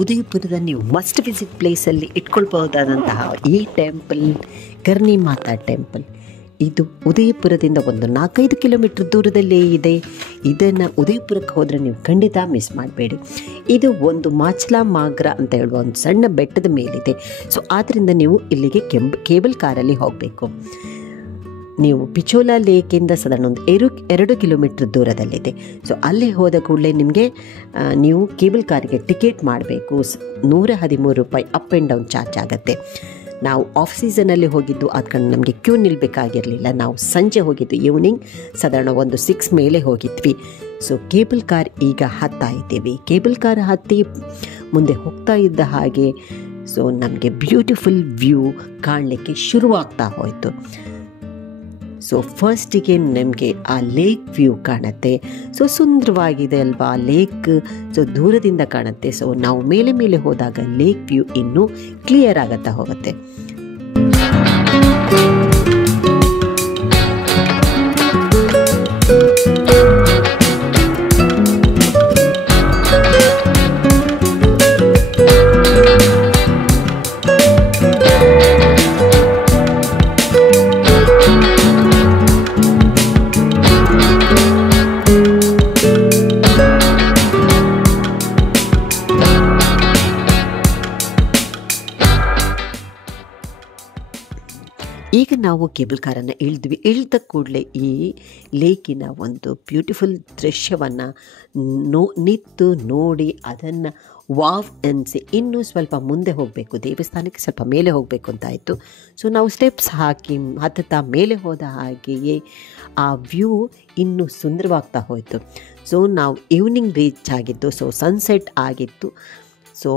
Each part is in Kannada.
ಉದಯಪುರದ ನೀವು ಮಸ್ಟ್ ವಿಸಿಟ್ ಪ್ಲೇಸಲ್ಲಿ ಇಟ್ಕೊಳ್ಬಹುದಾದಂತಹ ಈ ಟೆಂಪಲ್ ಕರ್ನಿ ಮಾತಾ ಟೆಂಪಲ್. ಇದು ಉದಯಪುರದಿಂದ ಒಂದು 4-5 ಕಿಲೋಮೀಟ್ರ್ ದೂರದಲ್ಲೇ ಇದೆ. ಇದನ್ನು ಉದಯಪುರಕ್ಕೆ ಹೋದರೆ ನೀವು ಖಂಡಿತ ಮಿಸ್ ಮಾಡಬೇಡಿ. ಇದು ಒಂದು ಮಾಚ್ಲಾ ಮಾಗ್ರಾ ಅಂತ ಹೇಳುವ ಒಂದು ಸಣ್ಣ ಬೆಟ್ಟದ ಮೇಲಿದೆ. ಸೊ ಆದ್ದರಿಂದ ನೀವು ಇಲ್ಲಿಗೆ ಕೇಬಲ್ ಕಾರಲ್ಲಿ ಹೋಗಬೇಕು. ನೀವು ಪಿಚೋಲಾ ಲೇಕಿಂದ ಸಾಧಾರಣ ಒಂದು 2 ಕಿಲೋಮೀಟ್ರ್ ದೂರದಲ್ಲಿದೆ. ಸೊ ಅಲ್ಲೇ ಹೋದ ಕೂಡಲೇ ನಿಮಗೆ ನೀವು ಕೇಬಲ್ ಕಾರಿಗೆ ಟಿಕೆಟ್ ಮಾಡಬೇಕು. 113 ರೂಪಾಯಿ ಅಪ್ ಆ್ಯಂಡ್ ಡೌನ್ ಚಾರ್ಜ್ ಆಗುತ್ತೆ. ನಾವು ಆಫ್ ಸೀಸನಲ್ಲಿ ಹೋಗಿದ್ದು ಆದ ಕಾರಣ ನಮಗೆ ಕ್ಯೂ ನಿಲ್ಲಬೇಕಾಗಿರಲಿಲ್ಲ. ನಾವು ಸಂಜೆ ಹೋಗಿದ್ದು, ಈವ್ನಿಂಗ್ ಸಾಧಾರಣ ಒಂದು 6 ಮೇಲೆ ಹೋಗಿದ್ವಿ. ಸೊ ಕೇಬಲ್ ಕಾರ್ ಈಗ ಹತ್ತಾ ಇದ್ದೀವಿ. ಕೇಬಲ್ ಕಾರ್ ಹತ್ತಿ ಮುಂದೆ ಹೋಗ್ತಾ ಇದ್ದ ಹಾಗೆ ಸೊ ನಮಗೆ ಬ್ಯೂಟಿಫುಲ್ ವ್ಯೂ ಕಾಣಲಿಕ್ಕೆ ಶುರುವಾಗ್ತಾ ಹೋಯಿತು. ಸೊ ಫಸ್ಟಿಗೆ ನಮಗೆ ಆ ಲೇಕ್ ವ್ಯೂ ಕಾಣುತ್ತೆ. ಸೊ ಸುಂದರವಾಗಿದೆ ಅಲ್ವಾ ಲೇಕ್. ಸೊ ದೂರದಿಂದ ಕಾಣುತ್ತೆ. ಸೊ ನಾವು ಮೇಲೆ ಹೋದಾಗ ಲೇಕ್ ವ್ಯೂ ಇನ್ನೂ ಕ್ಲಿಯರ್ ಆಗುತ್ತಾ ಹೋಗುತ್ತೆ. ಈಗ ನಾವು ಕೇಬಲ್ ಕಾರನ್ನು ಇಳಿದ ಕೂಡಲೇ ಈ ಲೇಕಿನ ಒಂದು ಬ್ಯೂಟಿಫುಲ್ ದೃಶ್ಯವನ್ನು ನಿಂತು ನೋಡಿ ಅದನ್ನು ವಾವ್ ಅನಿಸಿ ಇನ್ನೂ ಸ್ವಲ್ಪ ಮುಂದೆ ಹೋಗಬೇಕು, ದೇವಸ್ಥಾನಕ್ಕೆ ಸ್ವಲ್ಪ ಮೇಲೆ ಹೋಗಬೇಕು ಅಂತ ಆಯಿತು. ಸೊ ನಾವು ಸ್ಟೆಪ್ಸ್ ಹಾಕಿ ಹತ್ತುತ್ತಾ ಮೇಲೆ ಹೋದ ಹಾಗೆಯೇ ಆ ವ್ಯೂ ಇನ್ನೂ ಸುಂದರವಾಗ್ತಾ ಹೋಯಿತು. ಸೊ ನಾವು ಈವ್ನಿಂಗ್ ರೀಚ್ ಆಗಿದ್ದು, ಸೊ ಸನ್ಸೆಟ್ ಆಗಿತ್ತು. ಸೊ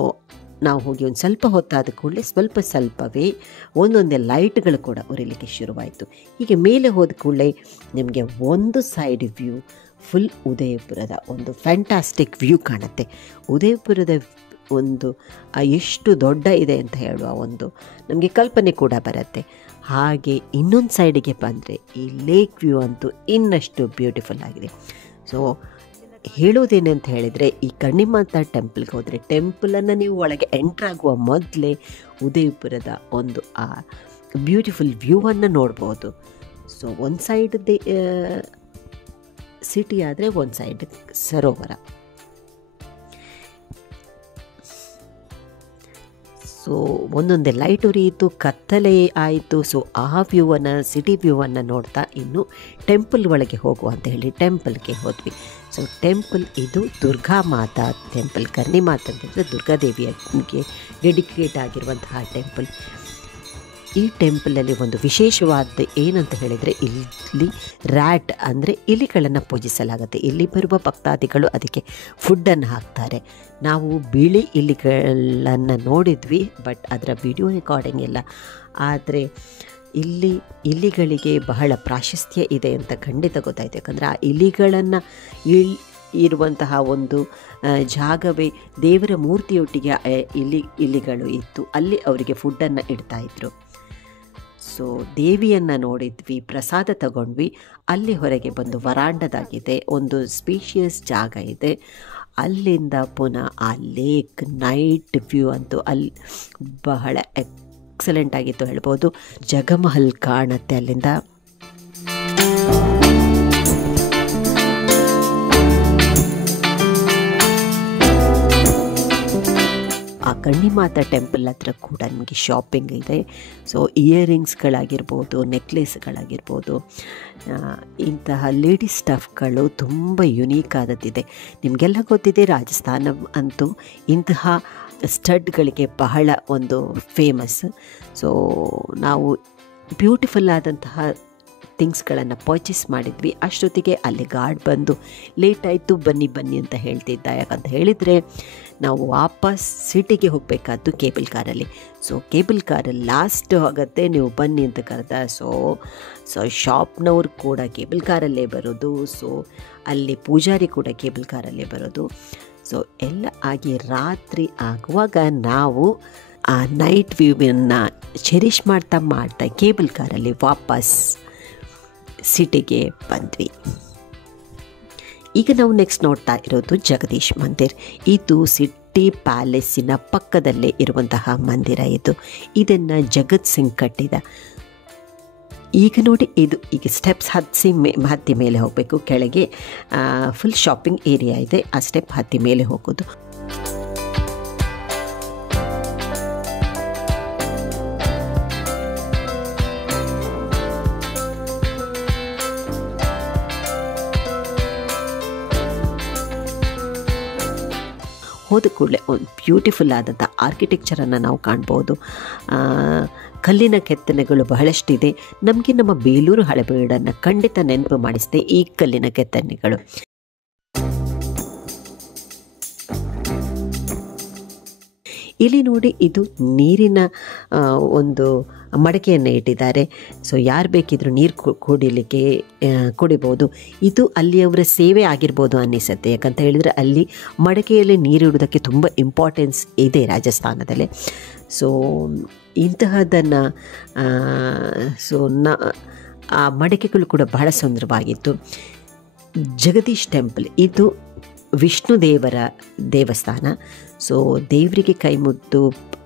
ನಾವು ಹೋಗಿ ಒಂದು ಸ್ವಲ್ಪ ಹೊತ್ತಾದ ಕೂಡಲೇ ಸ್ವಲ್ಪವೇ ಒಂದೊಂದೇ ಲೈಟ್ಗಳು ಕೂಡ ಉರಿಲಿಕ್ಕೆ ಶುರುವಾಯಿತು. ಹೀಗೆ ಮೇಲೆ ಹೋದ ಕೂಡಲೇ ನಿಮಗೆ ಒಂದು ಸೈಡ್ ವ್ಯೂ ಫುಲ್ ಉದಯಪುರದ ಒಂದು ಫ್ಯಾಂಟಾಸ್ಟಿಕ್ ವ್ಯೂ ಕಾಣುತ್ತೆ. ಉದಯಪುರದ ಒಂದು ಎಷ್ಟು ದೊಡ್ಡ ಇದೆ ಅಂತ ಹೇಳುವ ಒಂದು ನಮಗೆ ಕಲ್ಪನೆ ಕೂಡ ಬರುತ್ತೆ. ಹಾಗೆ ಇನ್ನೊಂದು ಸೈಡಿಗೆ ಬಂದರೆ ಈ ಲೇಕ್ ವ್ಯೂ ಅಂತೂ ಇನ್ನಷ್ಟು ಬ್ಯೂಟಿಫುಲ್ ಆಗಿದೆ. ಸೊ ಹೇಳೋದೇನಂತ ಹೇಳಿದರೆ, ಈ ಕರ್ಣಿಮಾತಾ ಟೆಂಪಲ್ಗೆ ಹೋದರೆ ಟೆಂಪಲನ್ನು ನೀವು ಒಳಗೆ ಎಂಟ್ರಾಗುವ ಮೊದಲೇ ಉದಯಪುರದ ಒಂದು ಆ ಬ್ಯೂಟಿಫುಲ್ ವ್ಯೂವನ್ನು ನೋಡ್ಬೋದು. ಸೊ ಒಂದು ಸೈಡ್ ಸಿಟಿ ಆದರೆ ಒಂದು ಸೈಡ್ ಸರೋವರ. ಸೊ ಒಂದೊಂದೇ ಲೈಟ್ ಉರಿಯಿತು, ಕತ್ತಲೆ ಆಯಿತು. ಸೊ ಆ ವ್ಯೂವನ್ನು, ಸಿಟಿ ವ್ಯೂವನ್ನು ನೋಡ್ತಾ ಇನ್ನು ಟೆಂಪಲ್ ಒಳಗೆ ಹೋಗುವ ಅಂತ ಹೇಳಿ ಟೆಂಪಲ್ಗೆ ಹೋದ್ವಿ. ಸೊ ಟೆಂಪಲ್ ಇದು ದುರ್ಗಾ ಮಾತಾ ಟೆಂಪಲ್. ಕರ್ನಿ ಮಾತಾ ಅಂತಂದರೆ ದುರ್ಗಾದೇವಿಯಗೆ ಡೆಡಿಕೇಟ್ ಆಗಿರುವಂತಹ ಟೆಂಪಲ್. ಈ ಟೆಂಪಲಲ್ಲಿ ಒಂದು ವಿಶೇಷವಾದ ಏನಂತ ಹೇಳಿದರೆ, ಇಲ್ಲಿ ರ್ಯಾಟ್ ಅಂದರೆ ಇಲಿಗಳನ್ನು ಪೂಜಿಸಲಾಗುತ್ತೆ. ಇಲ್ಲಿ ಬರುವ ಭಕ್ತಾದಿಗಳು ಅದಕ್ಕೆ ಫುಡ್ಡನ್ನು ಹಾಕ್ತಾರೆ. ನಾವು ಬಿಳಿ ಇಲಿಗಳನ್ನು ನೋಡಿದ್ವಿ, ಬಟ್ ಅದರ ವಿಡಿಯೋ ರೆಕಾರ್ಡಿಂಗ್ ಇಲ್ಲ. ಆದರೆ ಇಲ್ಲಿ ಇಲಿಗಳಿಗೆ ಬಹಳ ಪ್ರಾಶಸ್ತ್ಯ ಇದೆ ಅಂತ ಖಂಡಿತ ಗೊತ್ತಾಯಿತು. ಯಾಕಂದರೆ ಆ ಇಲಿಗಳನ್ನು ಇರುವಂತಹ ಒಂದು ಜಾಗವೇ ದೇವರ ಮೂರ್ತಿಯೊಟ್ಟಿಗೆ ಇಲಿಗಳು ಇತ್ತು. ಅಲ್ಲಿ ಅವರಿಗೆ ಫುಡ್ಡನ್ನು ಇಡ್ತಾಯಿದ್ರು. ಸೊ ದೇವಿಯನ್ನು ನೋಡಿದ್ವಿ, ಪ್ರಸಾದ ತಗೊಂಡ್ವಿ. ಅಲ್ಲಿ ಹೊರಗೆ ಬಂದು ವರಾಂಡದಾಗಿದೆ, ಒಂದು ಸ್ಪೇಷಿಯಸ್ ಜಾಗ ಇದೆ. ಅಲ್ಲಿಂದ ಪುನಃ ಆ ಲೇಕ್ ನೈಟ್ ವ್ಯೂ ಅಂತೂ ಅಲ್ಲಿ ಬಹಳ ಎಕ್ಸಲೆಂಟ್ ಆಗಿತ್ತು ಹೇಳ್ಬೋದು. ಜಗಮಹಲ್ ಕಾಣುತ್ತೆ ಅಲ್ಲಿಂದ. ಆ ಕರ್ಣಿಮಾತಾ ಟೆಂಪಲ್ ಹತ್ರ ಕೂಡ ನಿಮಗೆ ಶಾಪಿಂಗ್ ಇದೆ. ಸೊ ಇಯರಿಂಗ್ಸ್ಗಳಾಗಿರ್ಬೋದು, ನೆಕ್ಲೆಸ್ಗಳಾಗಿರ್ಬೋದು, ಇಂತಹ ಲೇಡೀಸ್ ಸ್ಟಫ್ಗಳು ತುಂಬ ಯುನೀಕ್ ಆದದ್ದಿದೆ. ನಿಮಗೆಲ್ಲ ಗೊತ್ತಿದೆ, ರಾಜಸ್ಥಾನ ಅಂತೂ ಇಂತಹ ಸ್ಟಡ್ಗಳಿಗೆ ಬಹಳ ಒಂದು ಫೇಮಸ್. ಸೊ ನಾವು ಬ್ಯೂಟಿಫುಲ್ ಆದಂತಹ ಥಿಂಗ್ಸ್ಗಳನ್ನು ಪರ್ಚೇಸ್ ಮಾಡಿದ್ವಿ. ಅಷ್ಟೊತ್ತಿಗೆ ಅಲ್ಲಿ ಗಾರ್ಡ್ ಬಂದು ಲೇಟ್ ಆಯಿತು, ಬನ್ನಿ ಅಂತ ಹೇಳ್ತಿದ್ದ. ಯಾಕಂತ ಹೇಳಿದರೆ ನಾವು ವಾಪಸ್ ಸಿಟಿಗೆ ಹೋಗಬೇಕಾದ್ದು ಕೇಬಲ್ ಕಾರಲ್ಲಿ. ಸೊ ಕೇಬಲ್ ಕಾರಲ್ಲಿ ಲಾಸ್ಟ್ ಆಗುತ್ತೆ, ನೀವು ಬನ್ನಿ ಅಂತ ಕರೆದ. ಸೊ ಶಾಪ್ನವ್ರು ಕೂಡ ಕೇಬಲ್ ಕಾರಲ್ಲೇ ಬರೋದು. ಸೊ ಅಲ್ಲಿ ಪೂಜಾರಿ ಕೂಡ ಕೇಬಲ್ ಕಾರಲ್ಲೇ ಬರೋದು. ಸೊ ಎಲ್ಲ ಆಗಿ ರಾತ್ರಿ ಆಗುವಾಗ ನಾವು ಆ ನೈಟ್ ವ್ಯೂವನ್ನು ಚೆರಿಷ್ ಮಾಡ್ತಾ ಕೇಬಲ್ ಕಾರಲ್ಲಿ ವಾಪಸ್ ಸಿಟಿಗೆ ಬಂದ್ವಿ. ಈಗ ನಾವು ನೆಕ್ಸ್ಟ್ ನೋಡ್ತಾ ಇರೋದು ಜಗದೀಶ್ ಮಂದಿರ್. ಇದು ಲೋಟಿ ಪ್ಯಾಲೇಸಿನ ಪಕ್ಕದಲ್ಲೇ ಇರುವಂತಹ ಮಂದಿರ ಇದು. ಇದನ್ನು ಜಗತ್ ಸಿಂಗ್ ಕಟ್ಟಿದ. ಈಗ ನೋಡಿ, ಇದು ಈಗ ಸ್ಟೆಪ್ಸ್ ಹತ್ತಿ ಮೇಲೆ ಹೋಗಬೇಕು. ಕೆಳಗೆ ಫುಲ್ ಶಾಪಿಂಗ್ ಏರಿಯಾ ಇದೆ, ಆ ಸ್ಟೆಪ್ ಹತ್ತಿ ಮೇಲೆ ಹೋಗೋದು. ಹೋದ ಕೂಡಲೇ ಒಂದು ಬ್ಯೂಟಿಫುಲ್ ಆದಂಥ ಆರ್ಕಿಟೆಕ್ಚರನ್ನು ನಾವು ಕಾಣ್ಬೋದು. ಕಲ್ಲಿನ ಕೆತ್ತನೆಗಳು ಬಹಳಷ್ಟಿದೆ. ನಮಗೆ ನಮ್ಮ ಬೇಲೂರು ಹಳೆಬೀಡನ್ನು ಖಂಡಿತ ನೆನಪು ಮಾಡಿಸಿದೆ ಈ ಕಲ್ಲಿನ ಕೆತ್ತನೆಗಳು. ಇಲ್ಲಿ ನೋಡಿ, ಇದು ನೀರಿನ ಒಂದು ಮಡಕೆಯನ್ನು ಇಟ್ಟಿದ್ದಾರೆ. ಸೊ ಯಾರು ಬೇಕಿದ್ರೂ ನೀರು ಕುಡಿಬೋದು. ಇದು ಅಲ್ಲಿಯವರ ಸೇವೆ ಆಗಿರ್ಬೋದು ಅನ್ನಿಸುತ್ತೆ. ಯಾಕಂತ ಹೇಳಿದರೆ ಅಲ್ಲಿ ಮಡಕೆಯಲ್ಲಿ ನೀರಿಡುವುದಕ್ಕೆ ತುಂಬ ಇಂಪಾರ್ಟೆನ್ಸ್ ಇದೆ ರಾಜಸ್ಥಾನದಲ್ಲಿ. ಸೊ ಇಂತಹದನ್ನು ಆ ಮಡಕೆಗಳು ಕೂಡ ಬಹಳ ಸುಂದರವಾಗಿತ್ತು. ಜಗದೀಶ್ ಟೆಂಪಲ್ ಇದು ವಿಷ್ಣು ದೇವರ ದೇವಸ್ಥಾನ. ಸೊ ದೇವರಿಗೆ ಕೈ ಮುಟ್ಟು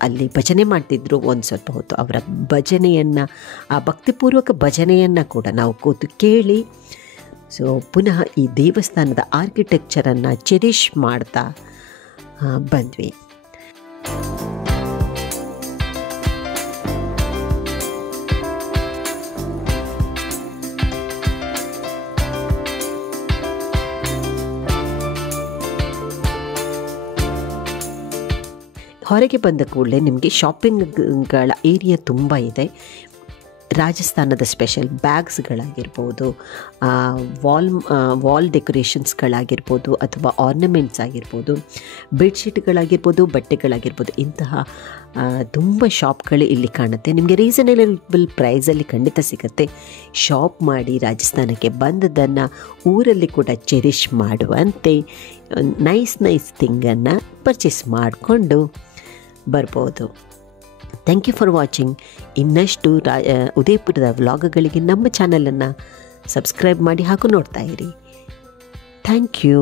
ಅಲ್ಲಿ ಭಜನೆ ಮಾಡ್ತಿದ್ರು ಒಂದು ಸ್ವಲ್ಪ ಹೊತ್ತು. ಅವರ ಭಜನೆಯನ್ನು, ಆ ಭಕ್ತಿಪೂರ್ವಕ ಭಜನೆಯನ್ನು ಕೂಡ ನಾವು ಕೂತು ಕೇಳಿ ಸೊ ಪುನಃ ಈ ದೇವಸ್ಥಾನದ ಆರ್ಕಿಟೆಕ್ಚರನ್ನು ಚೆರಿಷ್ ಮಾಡ್ತಾ ಬಂದ್ವಿ. ಹೊರಗೆ ಬಂದ ಕೂಡಲೇ ನಿಮಗೆ ಶಾಪಿಂಗ್ಗಳ ಏರಿಯಾ ತುಂಬ ಇದೆ. ರಾಜಸ್ಥಾನದ ಸ್ಪೆಷಲ್ ಬ್ಯಾಗ್ಸ್ಗಳಾಗಿರ್ಬೋದು, ವಾಲ್ ಡೆಕೋರೇಷನ್ಸ್ಗಳಾಗಿರ್ಬೋದು, ಅಥವಾ ಆರ್ನಮೆಂಟ್ಸ್ ಆಗಿರ್ಬೋದು, ಬೆಡ್ಶೀಟ್ಗಳಾಗಿರ್ಬೋದು, ಬಟ್ಟೆಗಳಾಗಿರ್ಬೋದು, ಇಂತಹ ತುಂಬ ಶಾಪ್ಗಳು ಇಲ್ಲಿ ಕಾಣುತ್ತೆ. ನಿಮಗೆ ರೀಸನೇಬಲ್ ಪ್ರೈಸಲ್ಲಿ ಖಂಡಿತ ಸಿಗುತ್ತೆ. ಶಾಪ್ ಮಾಡಿ ರಾಜಸ್ಥಾನಕ್ಕೆ ಬಂದದನ್ನು ಊರಲ್ಲಿ ಕೂಡ ಚೆರಿಷ್ ಮಾಡುವಂತೆ ನೈಸ್ ಥಿಂಗನ್ನು ಪರ್ಚೇಸ್ ಮಾಡಿಕೊಂಡು ಬರ್ಬೋದು. Thank you for watching. ಇನ್ನಷ್ಟು ಉದಯಪುರದ ವ್ಲಾಗ್ಗಳಿಗೆ ನಮ್ಮ ಚಾನಲನ್ನು ಸಬ್ಸ್ಕ್ರೈಬ್ ಮಾಡಿ ಹಾಗೂ ನೋಡ್ತಾ ಇರಿ. Thank you.